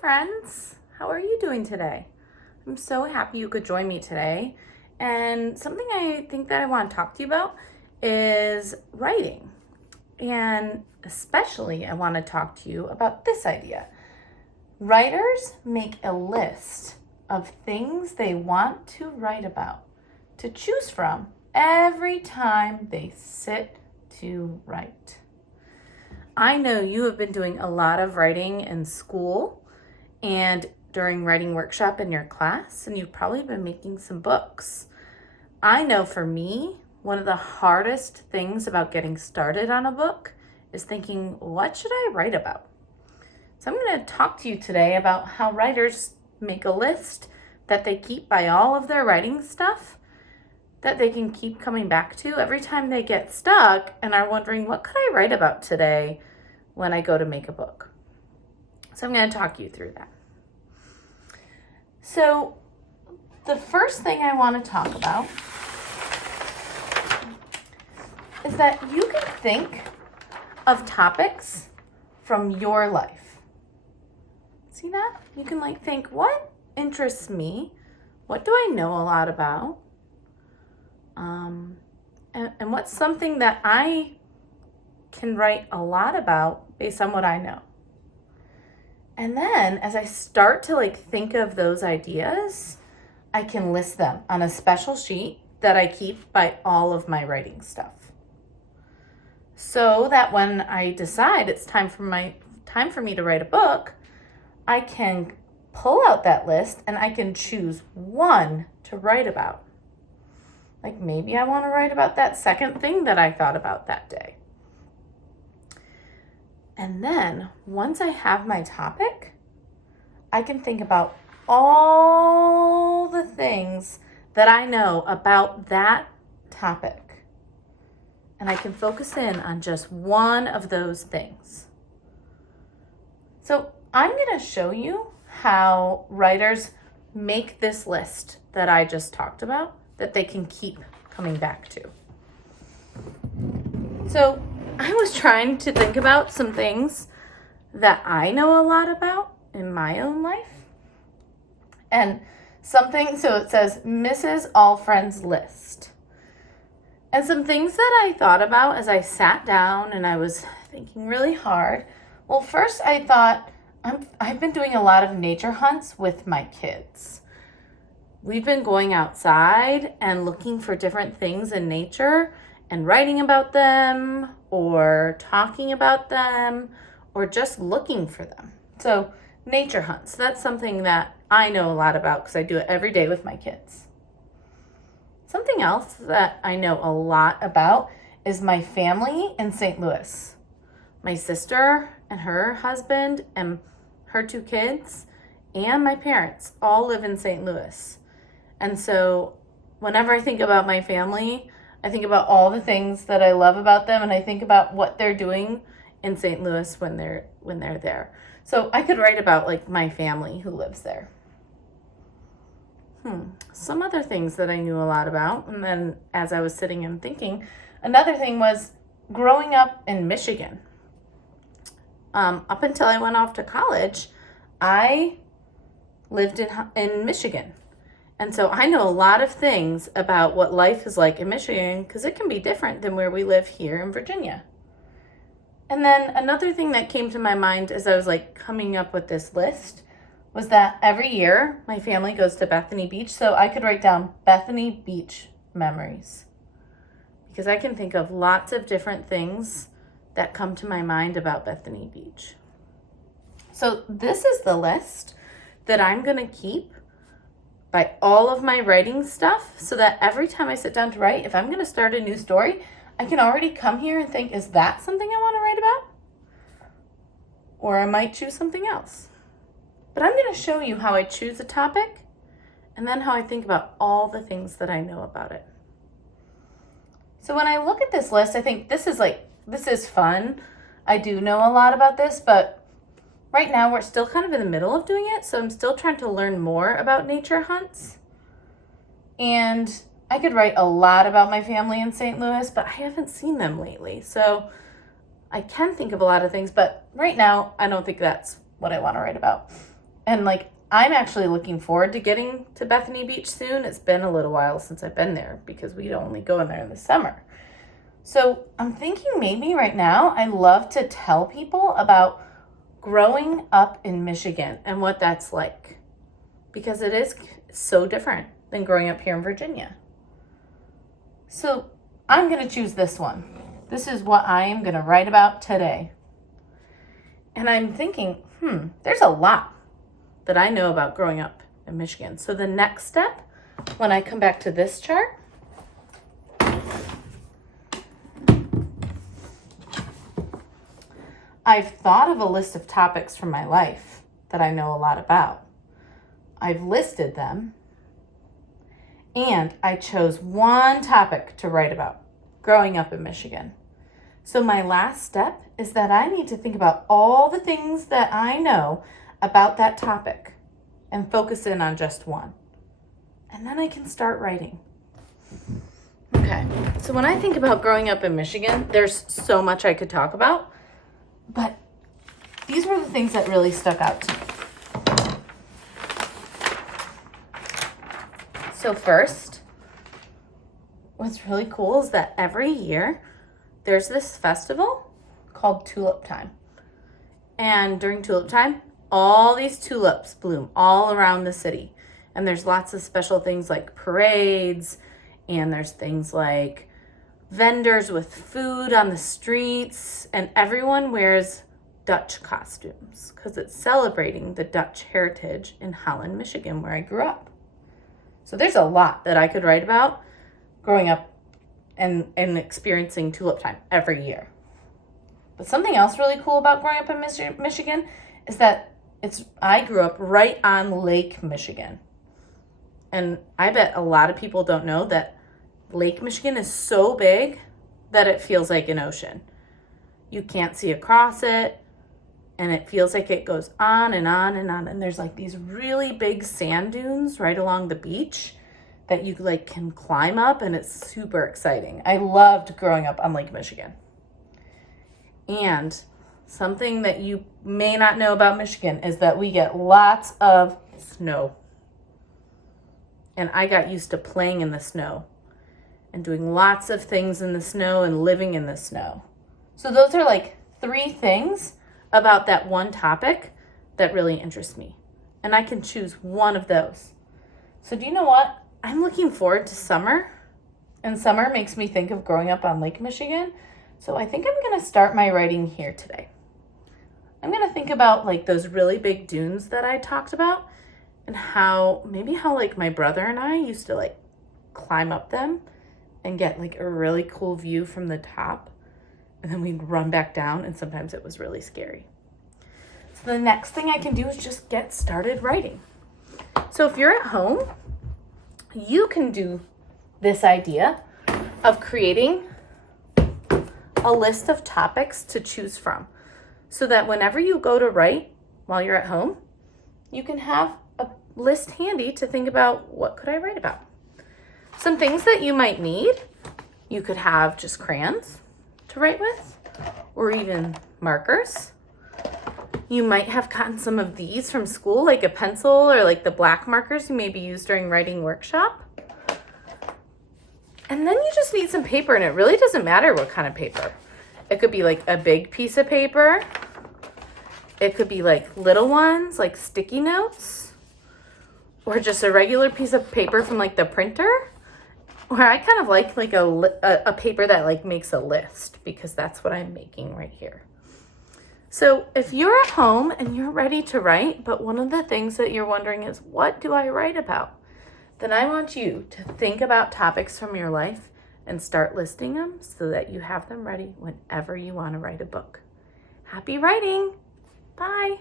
friends. How are you doing today? I'm so happy you could join me today. And something I think that I want to talk to you about is writing. And especially I want to talk to you about this idea. Writers make a list of things they want to write about, to choose from every time they sit to write. I know you have been doing a lot of writing in school and during writing workshop in your class, and you've probably been making some books. I know for me, one of the hardest things about getting started on a book is thinking, what should I write about? So I'm going to talk to you today about how writers make a list that they keep by all of their writing stuff that they can keep coming back to every time they get stuck and are wondering, what could I write about today when I go to make a book? So I'm going to talk you through that. So the first thing I want to talk about is that you can think of topics from your life. See that? You can think, what interests me? What do I know a lot about? And what's something that I can write a lot about based on what I know? And then as I start to think of those ideas, I can list them on a special sheet that I keep by all of my writing stuff. So that when I decide it's time for me to write a book, I can pull out that list and I can choose one to write about. Maybe I want to write about that second thing that I thought about that day. And then once I have my topic, I can think about all the things that I know about that topic. And I can focus in on just one of those things. So I'm going to show you how writers make this list that I just talked about that they can keep coming back to. So I was trying to think about some things that I know a lot about in my own life. And so it says Mrs. Alfriend's list. And some things that I thought about as I sat down and I was thinking really hard. Well, first I thought, I've been doing a lot of nature hunts with my kids. We've been going outside and looking for different things in nature and writing about them or talking about them or just looking for them. So nature hunts, that's something that I know a lot about because I do it every day with my kids. Something else that I know a lot about is my family in St. Louis. My sister and her husband and her 2 kids and my parents all live in St. Louis. And so whenever I think about my family, I think about all the things that I love about them, and I think about what they're doing in St. Louis when they're there. So I could write about my family who lives there. Some other things that I knew a lot about, and then as I was sitting and thinking, another thing was growing up in Michigan. Up until I went off to college, I lived in Michigan. And so I know a lot of things about what life is like in Michigan because it can be different than where we live here in Virginia. And then another thing that came to my mind as I was coming up with this list was that every year my family goes to Bethany Beach, so I could write down Bethany Beach memories because I can think of lots of different things that come to my mind about Bethany Beach. So this is the list that I'm going to keep by all of my writing stuff so that every time I sit down to write, if I'm going to start a new story, I can already come here and think, is that something I want to write about? Or I might choose something else. But I'm going to show you how I choose a topic and then how I think about all the things that I know about it. So when I look at this list, I think this is fun. I do know a lot about this, but right now we're still kind of in the middle of doing it, so I'm still trying to learn more about nature hunts. And I could write a lot about my family in St. Louis, but I haven't seen them lately. So I can think of a lot of things, but right now I don't think that's what I want to write about. And like, I'm actually looking forward to getting to Bethany Beach soon. It's been a little while since I've been there because we only go in there in the summer. So I'm thinking maybe right now I love to tell people about growing up in Michigan and what that's like, because it is so different than growing up here in Virginia. So I'm going to choose this one. This is what I am going to write about today. And I'm thinking, there's a lot that I know about growing up in Michigan. So the next step, when I come back to this chart, I've thought of a list of topics from my life that I know a lot about. I've listed them, and I chose one topic to write about, growing up in Michigan. So my last step is that I need to think about all the things that I know about that topic and focus in on just one. And then I can start writing. Okay, so when I think about growing up in Michigan, there's so much I could talk about, but these were the things that really stuck out to me. So first, what's really cool is that every year there's this festival called Tulip Time. And during Tulip Time, all these tulips bloom all around the city. And there's lots of special things like parades, and there's things like vendors with food on the streets, and everyone wears Dutch costumes because it's celebrating the Dutch heritage in Holland, Michigan, where I grew up. So there's a lot that I could write about growing up and experiencing Tulip Time every year. But something else really cool about growing up in Michigan is that I grew up right on Lake Michigan. And I bet a lot of people don't know that Lake Michigan is so big that it feels like an ocean. You can't see across it, and it feels like it goes on and on and on. And there's like these really big sand dunes right along the beach that you like can climb up, and it's super exciting. I loved growing up on Lake Michigan. And something that you may not know about Michigan is that we get lots of snow. And I got used to playing in the snow and doing lots of things in the snow and living in the snow. So those are like 3 things about that one topic that really interest me. And I can choose one of those. So do you know what? I'm looking forward to summer. And summer makes me think of growing up on Lake Michigan. So I think I'm going to start my writing here today. I'm going to think about like those really big dunes that I talked about, and how like my brother and I used to like climb up them and get like a really cool view from the top. And then we'd run back down, and sometimes it was really scary. So the next thing I can do is just get started writing. So if you're at home, you can do this idea of creating a list of topics to choose from, so that whenever you go to write while you're at home, you can have a list handy to think about, what could I write about? Some things that you might need, you could have just crayons to write with, or even markers. You might have gotten some of these from school, like a pencil or like the black markers you maybe use during writing workshop. And then you just need some paper, and it really doesn't matter what kind of paper. It could be like a big piece of paper. It could be like little ones, like sticky notes, or just a regular piece of paper from like the printer. Or I kind of like a paper that like makes a list, because that's what I'm making right here. So if you're at home and you're ready to write, but one of the things that you're wondering is, what do I write about? Then I want you to think about topics from your life and start listing them so that you have them ready whenever you want to write a book. Happy writing! Bye!